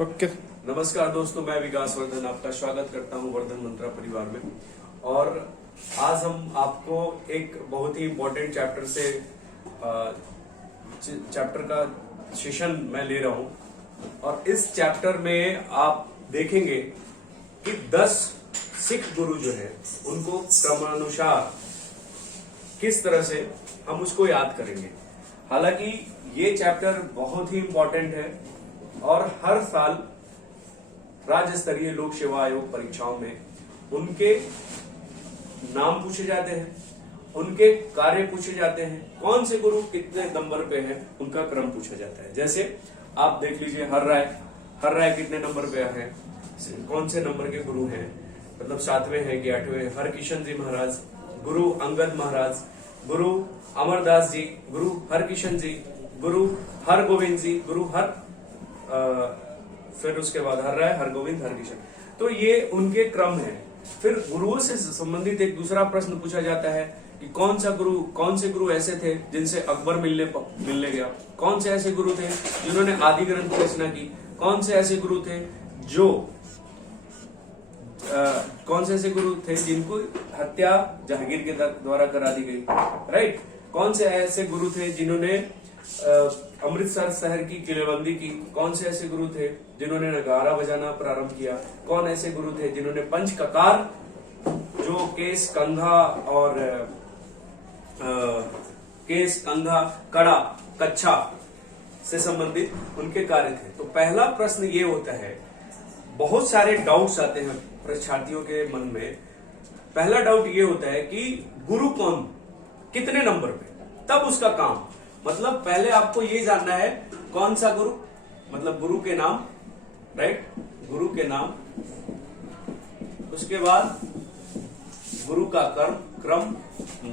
Okay. नमस्कार दोस्तों, मैं विकास वर्धन आपका स्वागत करता हूं वर्धन मंत्रा परिवार में। और आज हम आपको एक बहुत ही इम्पोर्टेंट चैप्टर का सेशन मैं ले रहा हूं। और इस चैप्टर में आप देखेंगे कि 10 सिख गुरु जो है उनको क्रमानुसार किस तरह से हम उसको याद करेंगे। हालांकि ये चैप्टर बहुत ही इम्पोर्टेंट है और हर साल राज्य स्तरीय लोक सेवा आयोग परीक्षाओं में उनके नाम पूछे जाते हैं, उनके कार्य पूछे जाते हैं, कौन से गुरु कितने नंबर पे हैं उनका क्रम पूछा जाता है। जैसे आप देख लीजिए हर राय कितने नंबर पे है, कौन से नंबर के गुरु हैं, मतलब 7वें हैं कि 8वें। हरकिशन जी महाराज, गुरु अंगद महाराज, गुरु अमरदास जी, गुरु हरकिशन जी, गुरु हरगोविंद जी, फिर उसके बाद हर राय, हरगोविंद, हरकिशन। तो ये उनके क्रम है। फिर गुरुओं से संबंधित एक दूसरा प्रश्न पूछा जाता है कि कौन से गुरु ऐसे थे जिनसे अकबर मिलने गया, कौन से ऐसे गुरु थे जिन्होंने आदि ग्रंथ की रचना की, कौन से ऐसे गुरु थे जिनको हत्या जहांगीर के द्वारा करा दी गई, राइट। कौन से ऐसे गुरु थे जिन्होंने अमृतसर शहर की किलेबंदी की, कौन से ऐसे गुरु थे जिन्होंने नगारा बजाना प्रारंभ किया, कौन ऐसे गुरु थे जिन्होंने पंच ककार जो केस कंधा कड़ा कच्छा से संबंधित उनके कार्य थे। तो पहला प्रश्न ये होता है, बहुत सारे डाउट्स आते हैं परीक्षार्थियों के मन में। पहला डाउट ये होता है कि गुरु कौन, कितने नंबर पे, तब उसका काम। मतलब पहले आपको ये जानना है कौन सा गुरु, मतलब गुरु के नाम, राइट, गुरु के नाम। उसके बाद गुरु का क्रम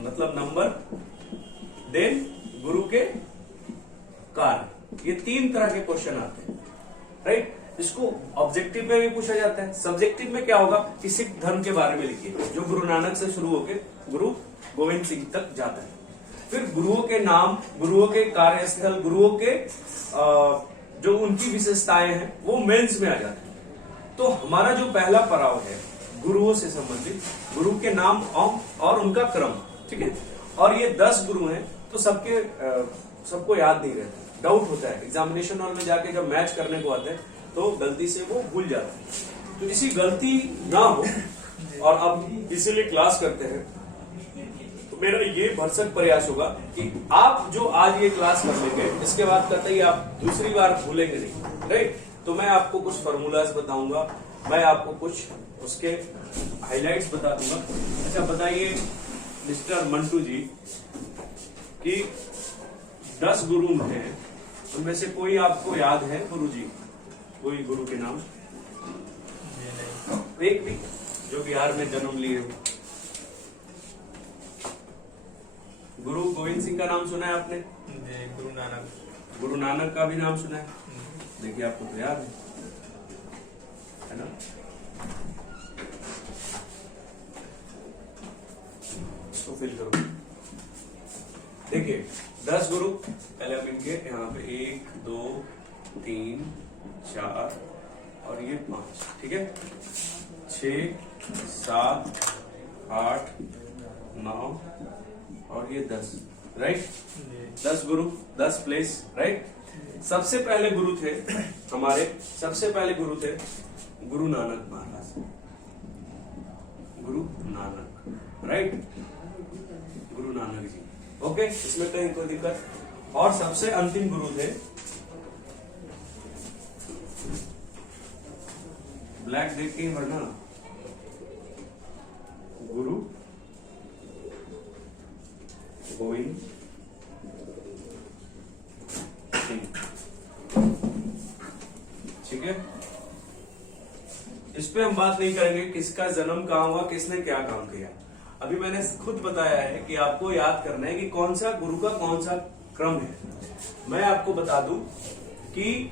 मतलब नंबर, देन गुरु के कार्य। ये 3 तरह के क्वेश्चन आते हैं, राइट। इसको ऑब्जेक्टिव में भी पूछा जाता है। सब्जेक्टिव में क्या होगा कि सिख धर्म के बारे में लिखिए, जो गुरु नानक से शुरू होकर गुरु गोविंद सिंह तक जाता है। फिर गुरुओं के नाम, गुरुओं के कार्यस्थल, गुरुओं के जो उनकी विशेषताएं हैं वो मेंस में आ जाते हैं। तो हमारा जो पहला पड़ाव है गुरुओं से संबंधित, गुरु के नाम और उनका क्रम, ठीक है। और ये 10 गुरु हैं, तो सबको याद नहीं रहता, डाउट होता है। एग्जामिनेशन हॉल में जाके जब मैच करने को आते हैं तो गलती से वो भूल जाते हैं। तो इसी गलती ना हो और अब इसीलिए क्लास करते हैं। तो मेरा ये भरसक प्रयास होगा कि आप जो आज ये क्लास कर लेंगे, इसके बाद कतई आप दूसरी बार भूलेंगे नहीं, राइट। तो मैं आपको कुछ फॉर्मूलाज बताऊंगा, मैं आपको कुछ उसके हाइलाइट्स बता दूंगा। अच्छा बताइए मिस्टर मंटू जी कि 10 गुरु हैं, उनमें से कोई आपको याद है गुरु जी, कोई गुरु के नाम? एक भी जो बिहार में जन्म लिए हो। गुरु गोविंद सिंह का नाम सुना है आपने? गुरु नानक का भी नाम सुना है? देखिए आपको तो याद है ना। इसको फिल करो। देखिए 10 गुरु, पहले हम इनके यहाँ पे 1 2 3 4 और ये 5, ठीक है, 6 7 8 9 और ये 10, राइट। 10 गुरु, 10 प्लेस, राइट। सबसे पहले गुरु थे गुरु नानक महाराज, गुरु नानक, राइट, गुरु नानक जी। ओके, इसमें कहीं कोई दिक्कत? और सबसे अंतिम गुरु थे, ब्लैक देख के वरना, गुरु गोविंद सिंह, ठीक है। इस पे हम बात नहीं करेंगे किसका जन्म कहाँ हुआ, किसने क्या काम किया। अभी मैंने खुद बताया है कि आपको याद करना है कि कौन सा गुरु का कौन सा क्रम है। मैं आपको बता दूं कि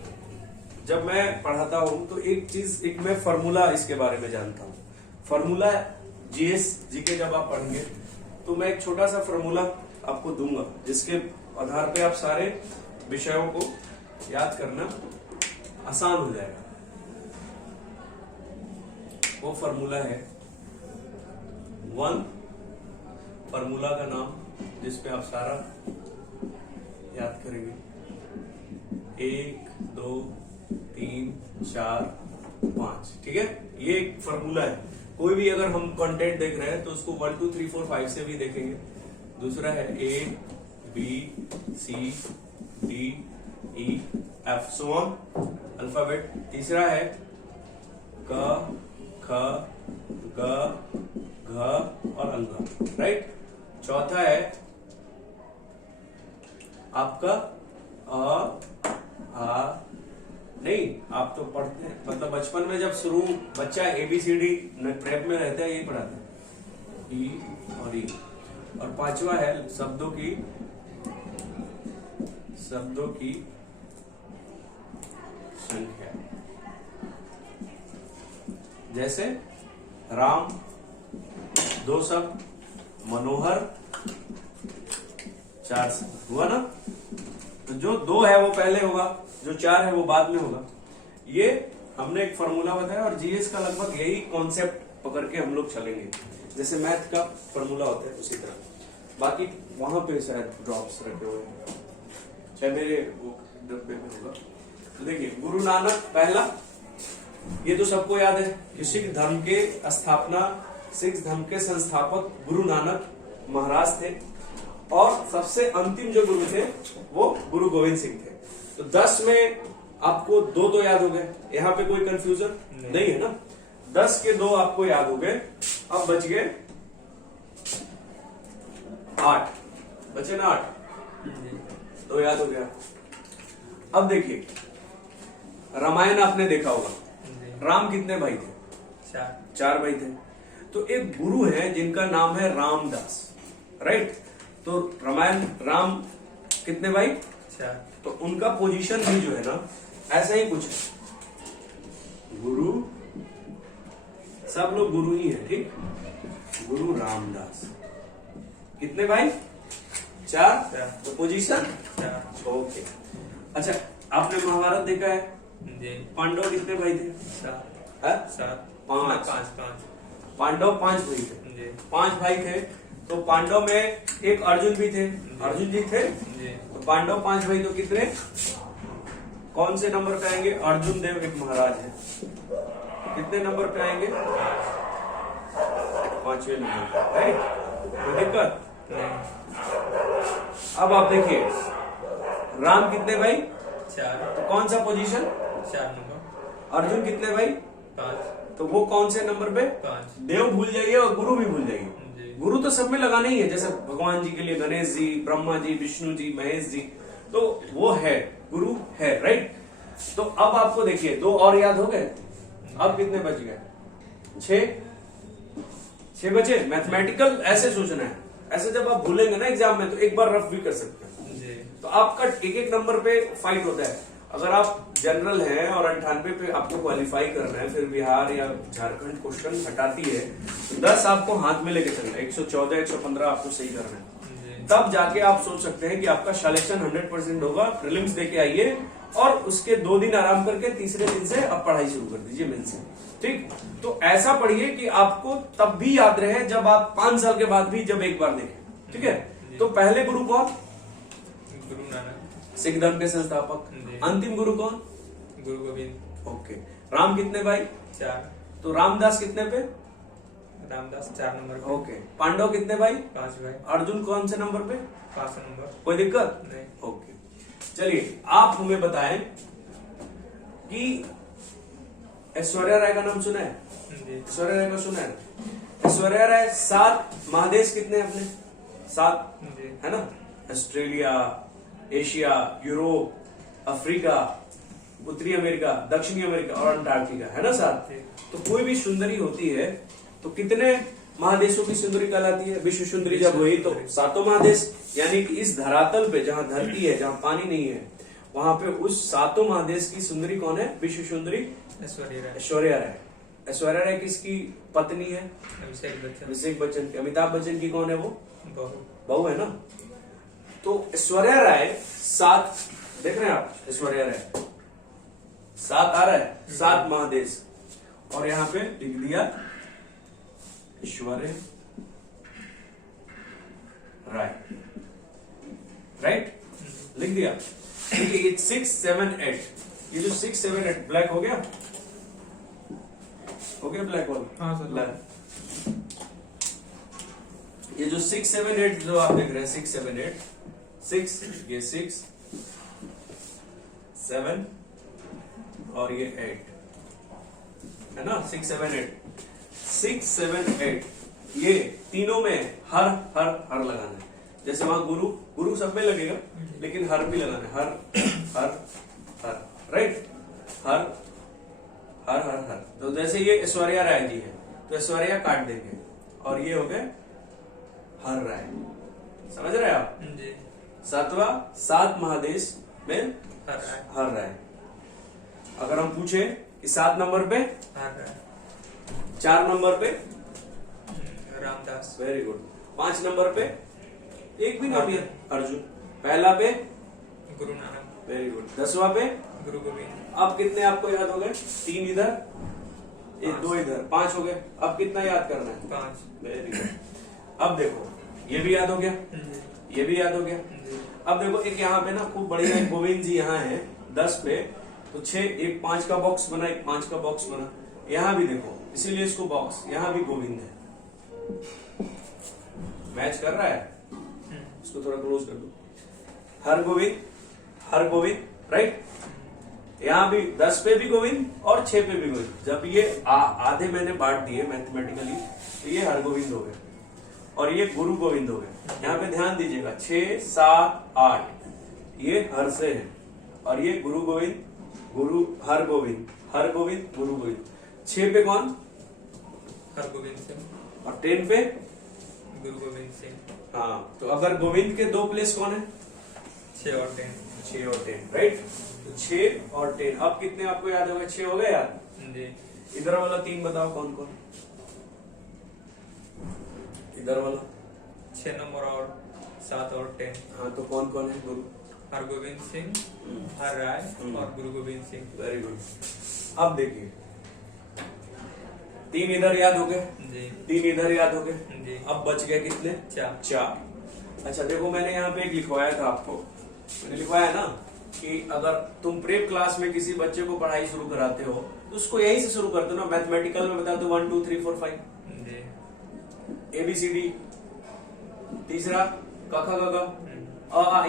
जब मैं पढ़ाता हूं तो एक मैं फॉर्मूला इसके बारे में जानता हूं। फॉर्मूला जीके जब आप पढ़ेंगे तो मैं एक छोटा सा फॉर्मूला आपको दूंगा, जिसके आधार पे आप सारे विषयों को याद करना आसान हो जाएगा। वो फॉर्मूला है वन, फॉर्मूला का नाम जिसपे आप सारा याद करेंगे, 1 2 3 4 5, ठीक है। ये एक फॉर्मूला है। कोई भी अगर हम कंटेंट देख रहे हैं तो उसको 1 2 3 4 5 से भी देखेंगे। दूसरा है A B C D E F so on alphabet. तीसरा है क ख ग घ और अंग, राइट। चौथा है आपका आ नहीं, आप तो पढ़ते हैं, मतलब बचपन में जब शुरू बच्चा ABCD प्रेप में रहता है यही पढ़ाते हैं, ई और ई। और पांचवा है शब्दों की संख्या, जैसे राम 2 शब्द, मनोहर 4 शब्द, हुआ ना। तो जो 2 है वो पहले होगा, जो 4 है वो बाद में होगा। ये हमने एक फॉर्मूला बताया और जीएस का लगभग यही कॉन्सेप्ट पकड़ के हम लोग चलेंगे, जैसे मैथ का फॉर्मूला होता है उसी तरह। बाकी वहां पे शायद ड्रॉप्स रखे हुए हैं, चाहे मेरे वो डब्बे में होगा। तो देखिए गुरु नानक पहला, ये तो सबको याद है कि सिख धर्म के स्थापना, सिख धर्म के संस्थापक गुरु नानक महाराज थे। और सबसे अंतिम जो गुरु थे वो गुरु गोविंद सिंह थे। तो 10 में आपको 2 तो याद हो गए, यहाँ पे कोई कंफ्यूजन नहीं है ना। 10 के 2 आपको याद हो गए। अब बच गए 8, बचे ना 8, तो याद हो गया। अब देखिए रामायण आपने देखा होगा, राम कितने भाई थे? 4 भाई थे। तो एक गुरु है जिनका नाम है रामदास, राइट। तो रामायण राम कितने भाई? 4। तो उनका पोजीशन भी जो है ना ऐसा ही कुछ है, गुरु, सब लोग गुरु ही है, ठीक। गुरु रामदास कितने भाई? 4। तो पोजीशन 4, ओके। अच्छा आपने महाभारत देखा है, पांडव कितने भाई थे? 7। 5। पांडव 5 भाई थे, 5 भाई थे। तो पांडव में एक अर्जुन भी थे, अर्जुन जी थे। तो पांडव 5 भाई, तो कितने, कौन से नंबर पे आएंगे? अर्जुन देव एक महाराज है, कितने नंबर पे आएंगे? 5वें नंबर पे, राइट। कोई दिक्कत नहीं। अब आप देखिए राम कितने भाई? 4। तो कौन सा पोजीशन? 4 नंबर। अर्जुन कितने भाई? 5। तो वो कौन से नंबर पे? 5। देव भूल जाइए और गुरु भी भूल जाइए। गुरु तो सब में लगाना ही है, जैसे भगवान जी के लिए गणेश जी, ब्रह्मा जी, विष्णु जी, महेश जी, तो वो है, गुरु है, राइट। तो अब आपको देखिए 2 और याद हो गए। अब कितने बच गए? 6 बचे। मैथमेटिकल ऐसे सोचना है, ऐसे जब आप भूलेंगे ना एग्जाम में तो एक बार रफ भी कर सकते हैं। तो आपका एक नंबर पे फाइट होता है। अगर आप जनरल हैं और 98 पे आपको क्वालिफाई करना है, फिर बिहार या झारखंड क्वेश्चन हटाती है, तो 10 आपको हाथ में लेके चलना है, 114 115 आपको सही करना है। तब जाके आप सोच सकते हैं कि आपका सिलेक्शन 100% होगा। प्रीलिम्स देके आइए और उसके 2 दिन आराम करके तीसरे दिन से अब पढ़ाई शुरू कर दीजिए मेंस से, ठीक। तो ऐसा पढ़िए कि आपको तब भी याद रहे जब आप 5 साल के बाद भी जब एक बार देखें, ठीक है। तो पहले गुरु कौन? गुरु नानक, सिख धर्म के संस्थापक। अंतिम गुरु कौन? गुरु गोविंद, ओके। राम कितने भाई? 4। तो रामदास कितने पे? रामदास 4 नंबर पे, ओके। पांडव कितने भाई? 5 भाई। अर्जुन कौन से नंबर पे? 5 नंबर। कोई दिक्कत नहीं, ओके। चलिए आप हमें बताएं कि ऐश्वर्या राय का नाम सुना है? ऐश्वर्या राय का सुना है? ऐश्वर्या राय 7 महादेश कितने हैं अपने? 7 है ना। ऑस्ट्रेलिया, एशिया, यूरोप, अफ्रीका, उत्तरी अमेरिका, दक्षिणी अमेरिका और अंटार्कटिका, है ना 7। तो कोई भी सुंदरी होती है तो कितने महादेशों की सुंदरी कहलाती है? विश्व सुंदरी जब हुई तो 7 महादेश, यानी कि इस धरातल पे जहाँ धरती है, जहाँ पानी नहीं है, वहां पे उस 7 महादेश की सुंदरी कौन है? विश्व सुंदरी ऐश्वर्या राय। ऐश्वर्या राय किसकी पत्नी है? अभिषेक बच्चन की। अमिताभ बच्चन की कौन है वो? बहू है ना। तो ऐश्वर्या राय 7, देख रहे हैं आप, ऐश्वर्या राय 7 आ रहा है, 7 महादेश। और यहां पे लिख दिया ऐश्वर्य राय, राइट, लिख दिया। देखिए ये 6, 7, 8, ये जो 6, 7, 8 ब्लैक हो गया ब्लैक वाला। हाँ सर। ये जो 6, 7, 8 जो आप देख रहे हैं 6, 7, 8, 6, ये 6, 7 और ये 8 है ना, 6, 7, 8, 6, 7, 8 ये तीनों में हर लगाना है। जैसे वहां गुरु सब में लगेगा, लेकिन हर भी लगाना है, हर, राइट, हर। तो जैसे ये ऐश्वर्या राय जी है तो ऐश्वर्या काट देंगे और ये हो गए हर राय, समझ रहे हैं आप? जी। 7 महादेश में हर राय। अगर हम पूछे कि 7 नंबर पे हर राय, 4 नंबर पे रामदास, वेरी गुड, 5 नंबर पे एक भी नाम है अर्जुन, पहला पे गुरु नानक, वेरी गुड, 10वां पे गुरु गोविंद। अब कितने आपको याद हो गए? 3 इधर, 2 इधर, 5 हो गए। अब कितना याद करना है? 5, वेरी गुड। अब देखो ये भी याद हो गया, ये भी याद हो गया। अब देखो एक यहाँ पे ना खूब बढ़िया गोविंद जी यहाँ है 10 पे, तो 6, एक 5 का बॉक्स बना, एक 5 का बॉक्स बना। यहाँ भी देखो, इसीलिए इसको बॉक्स, यहाँ भी गोविंद है, मैच कर रहा है। इसको थोड़ा क्लोज कर दो, हर गोविंद, राइट। यहाँ भी 10 पे भी गोविंद और 6 पे भी गोविंद। जब ये आधे मैंने बांट दिए मैथमेटिकली, तो ये हर गोविंद हो गए और ये गुरु गोविंद हो गए। यहाँ पे ध्यान दीजिएगा, 6, 7, 8 ये हर से है और ये गुरु गोविंद, हर गोविंद, गुरु गोविंद। 6 पे कौन? हर गोविंद सिंह। और 10 पे गुरु गोविंद सिंह। हाँ, तो अगर गोविंद के 2 प्लेस कौन है? 6 और 10, 6 और 10, राइट। तो 6 और 10, अब कितने आपको याद हो गए? 6 हो गए याद जी। इधर वाला 3 बताओ कौन कौन? इधर वाला 6 नंबर और 7 और 10। हाँ, तो कौन कौन है? गुरु हर गोविंद सिंह, हर राय और गुरु गोविंद सिंह। Very good. अब देखिए 3 इधर याद हो गए जी, 3 इधर याद हो गए जी। अब बच गए कितने? 4। अच्छा देखो, मैंने यहाँ पे एक लिखवाया था आपको, मैंने लिखवाया ना कि अगर तुम प्रेप क्लास में किसी बच्चे को पढ़ाई शुरू कराते हो तो उसको यहीं से शुरू करते हो ना, मैथमेटिकल में बता दो 1 2 3 4 5 ABCD, तीसरा क ख ग घ अ आ इ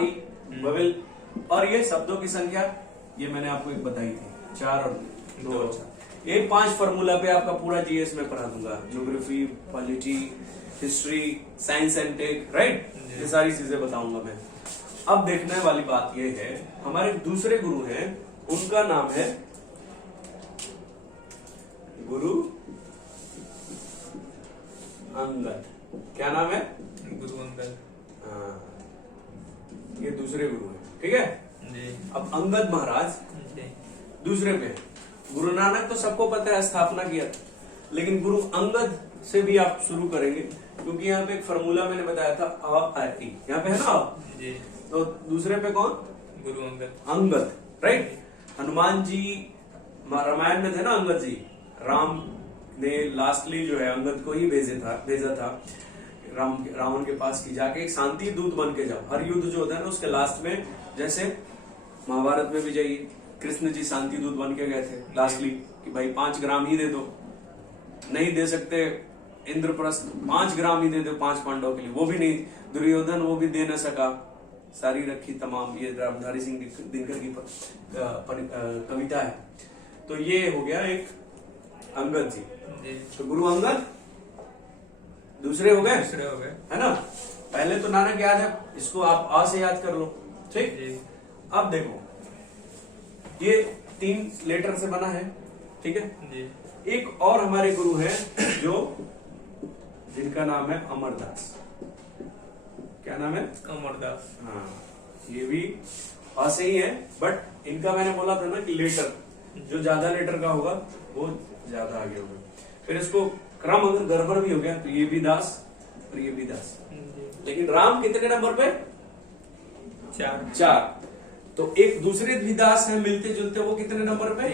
ववेल, और ये शब्दों की संख्या ये मैंने आपको एक बताई थी 4 और 2। ये 5 फॉर्मूला पे आपका पूरा जीएस में पढ़ा दूंगा, geography, polity, history, science and tech, right. ये सारी चीजें बताऊंगा मैं। अब देखने वाली बात ये है, हमारे दूसरे गुरु हैं, उनका नाम है गुरु अंगद। क्या नाम है? गुरु अंगद। हाँ, ये दूसरे गुरु हैं, ठीक है जी। अब अंगद महाराज जी। दूसरे पे। गुरु नानक तो सबको पता है, स्थापना किया था, लेकिन गुरु अंगद से भी आप शुरू करेंगे, क्योंकि यहाँ पे एक फॉर्मूला मैंने बताया था अ ई, यहाँ पे है ना जी। तो दूसरे पे कौन? गुरु अंगद, राइट। हनुमान जी रामायण में थे ना अंगद जी, राम ने लास्टली जो है अंगद को ही भेजा था रावण के पास की जाके एक शांति दूत बन के जाओ। हर युद्ध जो होता है ना उसके लास्ट में, जैसे महाभारत में भी जाइए, कृष्ण जी शांति दूत बन के गए थे लास्टली कि भाई 5 ग्राम ही दे दो, नहीं दे सकते इंद्रप्रस्थ, 5 ग्राम ही दे दो 5 पांडवों के लिए, वो भी नहीं, दुर्योधन वो भी दे न सका, सारी रखी तमाम। ये रामधारी सिंह दिनकर की कविता है। तो ये हो गया एक अंगद जी, तो गुरु अंगद दूसरे हो गए, है ना। पहले तो नानक याद है, इसको आप आ से याद कर लो, ठीक। अब देखो ये 3 लेटर से बना है, ठीक है जी। एक और हमारे गुरु हैं जो जिनका नाम है अमरदास। क्या नाम है? अमरदास। हाँ, ये भी आ से ही है, बट इनका मैंने बोला था ना कि लेटर जो ज्यादा लेटर का होगा वो ज्यादा आगे होगा। फिर इसको क्रम अगर गड़बड़ भी हो गया तो ये भी दास और ये भी दास। लेकिन राम कितने नंबर पे? 4। तो एक दूसरे भी दास है मिलते जुलते, वो कितने नंबर पे?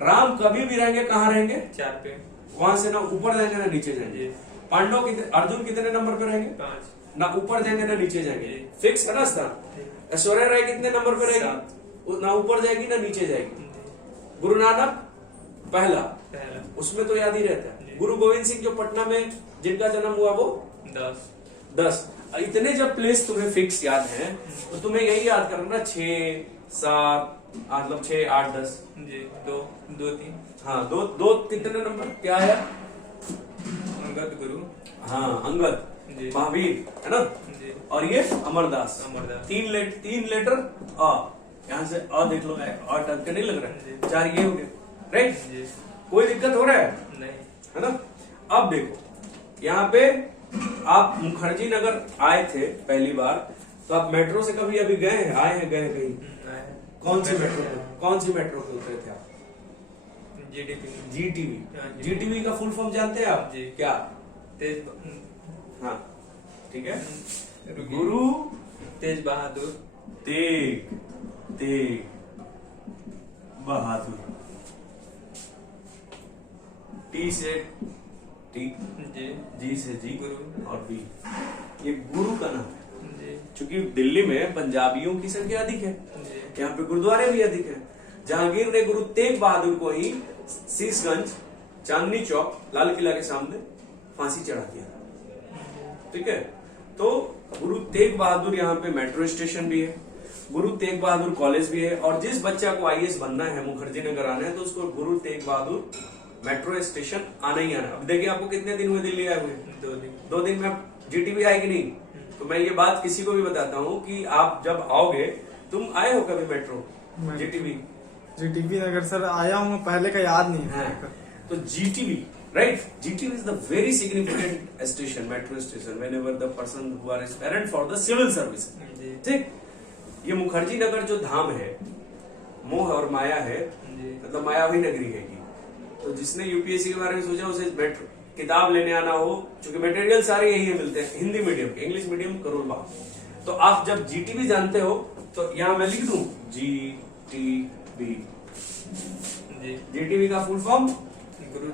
राम कभी भी रहेंगे कहाँ रहेंगे? 4 पे। वहां से ना ऊपर जाएंगे ना नीचे जाएंगे। जी। पांडव अर्जुन कितने नंबर पे रहेंगे? 5। ना ऊपर जाएंगे ना नीचे जाएंगे, जी। फिक्स है ना स्थान। ऐश्वर्या राय कितने नंबर पे रहेगी? 7। ना ऊपर जाएगी ना नीचे जाएगी। जी। गुरु नानक पहला, पहला। उसमें तो याद ही रहता है। जी। गुरु गोविंद सिंह जो पटना में जिनका जन्म हुआ वो 10। इतने जब प्लेस तुम्हें फिक्स याद है तो तुम्हें यही याद करना 6, 7, मतलब 6, 8, 10। जी। 2, 2, 3। हाँ, दो कितने नंबर क्या है? अंगद गुरु। हाँ, अंगद, जी। महावीर है ना। जी। और ये अमरदास। अमरदास। 3 लेटर अ, यहाँ से अ देख लो, अ टंग के नहीं लग रहा है। जी। 4 ये हो गए, राइट। जी। कोई दिक्कत हो रहा है? नहीं। है ना। अब देखो यहाँ पे आप मुखर्जी नगर आए थे पहली बार, तो आप मेट्रो से कभी अभी गए हैं, आए हैं, गए हैं कहीं? कौन सी मेट्रो पे उतरे थे आप? जीटीवी। हाँ, जी। जीटीवी का फुल फॉर्म जानते हैं आप? जी। क्या? तेज। हाँ, ठीक है। रुकिए। गुरु तेज बहादुर। तेग बहादुर। टी से टी, जी। जी से जी, गुरु। और बी, ये गुरु का नाम है। जी। क्योंकि दिल्ली में पंजाबियों की संख्या अधिक है, जी। यहाँ पे गुरुद्वारे भी अधिक है। जहांगीर ने गुरु तेग बहादुर को ही शीशगंज, चांदनी चौक, लाल किला के सामने फांसी चढ़ा दिया था। ठीक है, तो गुरु तेग बहादुर यहाँ पे मेट्रो स्टेशन भी है, गुरु तेग बहादुर कॉलेज भी है। और जिस बच्चा को आईएएस बनना है, मुखर्जी नगर आना है, तो उसको गुरु तेग बहादुर मेट्रो स्टेशन आना ही आना। अब देखिए आपको कितने दिन हुए दिल्ली आए हुए? 2 दिन। 2 दिन में जीटीवी आए कि नहीं? तो मैं ये बात किसी को भी बताता हूँ कि आप जब आओगे, तुम आए हो कभी metro GTB? GTB Nagar sir आया हूँ, पहले का याद नहीं है। तो GTB, right, GTB is the very significant station, metro station, whenever the person who are aspirant for the civil service. जी। ठीक, ये मुखर्जी नगर जो धाम है, मोह और माया है, जी। मतलब मायावी नगरी है। तो जिसने यूपीएससी के बारे में सोचा, उसे मेट्रो किताब लेने आना हो, क्योंकि मटेरियल सारे यही मिलते हैं, हिंदी मीडियम के, इंग्लिश मीडियम करोड़ बाग। तो आप जब जीटीवी जानते हो तो यहाँ मैं लिख दूं जीटीवी। जी। जीटीवी का फुल फॉर्म? गुरु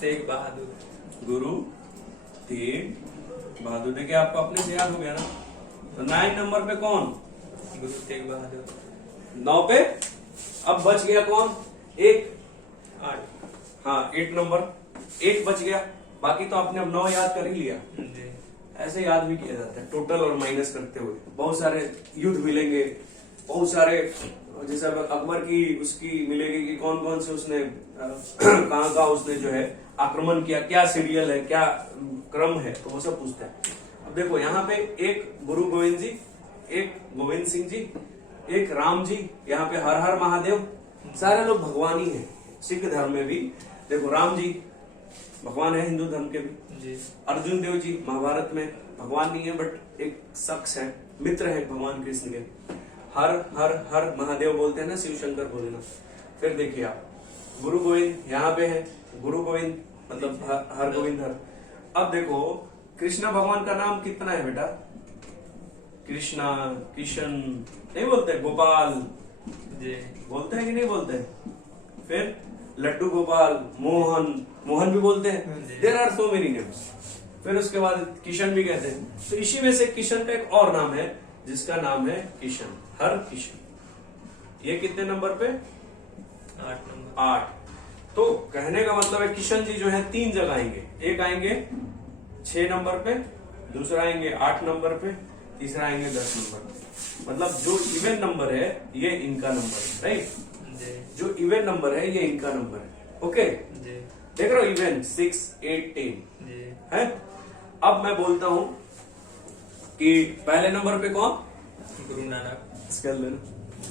तेग बहादुर। गुरु तेग बहादुर। देखिए आपको अपने से याद हो गया ना। तो 9 नंबर पे कौन? गुरु तेग बहादुर। 9 पे अब बच गया कौन? 1। 8। हाँ, 8 नंबर, 1 बच गया। बाकी तो आपने अब 9 याद कर ही लिया। जी। ऐसे याद भी किया जाता है, टोटल और माइनस करते हुए। बहुत सारे युद्ध मिलेंगे, बहुत सारे, जैसे अकबर की उसकी मिलेगी कि कौन कौन से उसने कहाँ का उसने जो है आक्रमण किया, क्या सीरियल है, क्या क्रम है, तो वो सब पूछता है। अब देखो यहाँ पे एक गुरु गोविंद जी, एक गोविंद सिंह जी, एक राम जी, यहाँ पे हर हर महादेव, सारे लोग भगवान ही है। सिख धर्म में भी देखो राम जी भगवान है, हिंदू धर्म के भी। जी। अर्जुन देव जी महाभारत में भगवान नहीं है, बट एक शख्स है, मित्र है भगवान कृष्ण के। हर हर हर महादेव बोलते हैं ना, शिव शंकर बोलना। फिर देखिए आप गुरु गोविंद यहाँ पे है, गुरु गोविंद मतलब हर गोविंद हर। अब देखो कृष्णा भगवान का नाम कितना है बेटा? कृष्णा, किशन नहीं बोलते, गोपाल जी। बोलते हैं कि नहीं बोलते हैं? फिर लड्डू गोपाल, मोहन, मोहन भी बोलते हैं। There are so many names. फिर उसके बाद किशन भी कहते हैं। तो इसी में से किशन का एक और नाम है जिसका नाम है किशन, हर किशन। ये कितने नंबर पे? 8 नंबर। 8। तो कहने का मतलब है किशन जी जो है 3 जगह आएंगे। एक आएंगे 6 नंबर पे, दूसरा आएंगे 8 नंबर पे, तीसरा आएंगे 10 नंबर पे। मतलब जो इवन नंबर है ये इनका नंबर है, राइट। जी। जो इवन नंबर है ये इनका नंबर है। ओके, जी। देख रहे हो, इवन 6, 8, 10 जी। है। अब मैं बोलता हूं कि पहले नंबर पे कौन? गुरु नानक। स्केल लेना,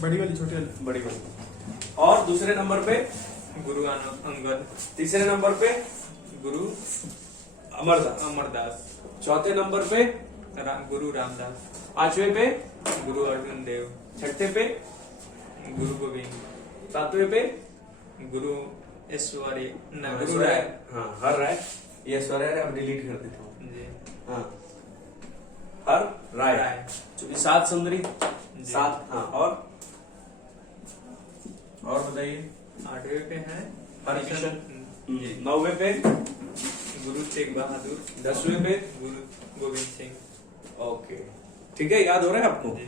बड़ी वाली छोटी वाली? बड़ी वाली। और दूसरे नंबर पे गुरु अंगद। तीसरे नंबर पे गुरु अमरदास। अमरदास। चौथे नंबर पे गुरु रामदास। 5वें पे गुरु अर्जुन देव। 6ठे पे गुरु गोविंद। 7वें पे गुरु ऐश्वर्य न गुरु ऐश्वर्या। राय। हाँ, हर राय। ये ऐश्वर्या राय अब डिलीट कर देता हूँ। जी। हाँ, हर राय। राय। चूंकि 7 सुंदरी, जी। 7। हाँ, और बताइए 8वें पे है हरिकिशन। जी। 9वें पे गुरु तेग बहादुर। 10वें पे गुरु गोविंद सिंह। ओके, ठीक है, याद हो रहा है आपको? जी।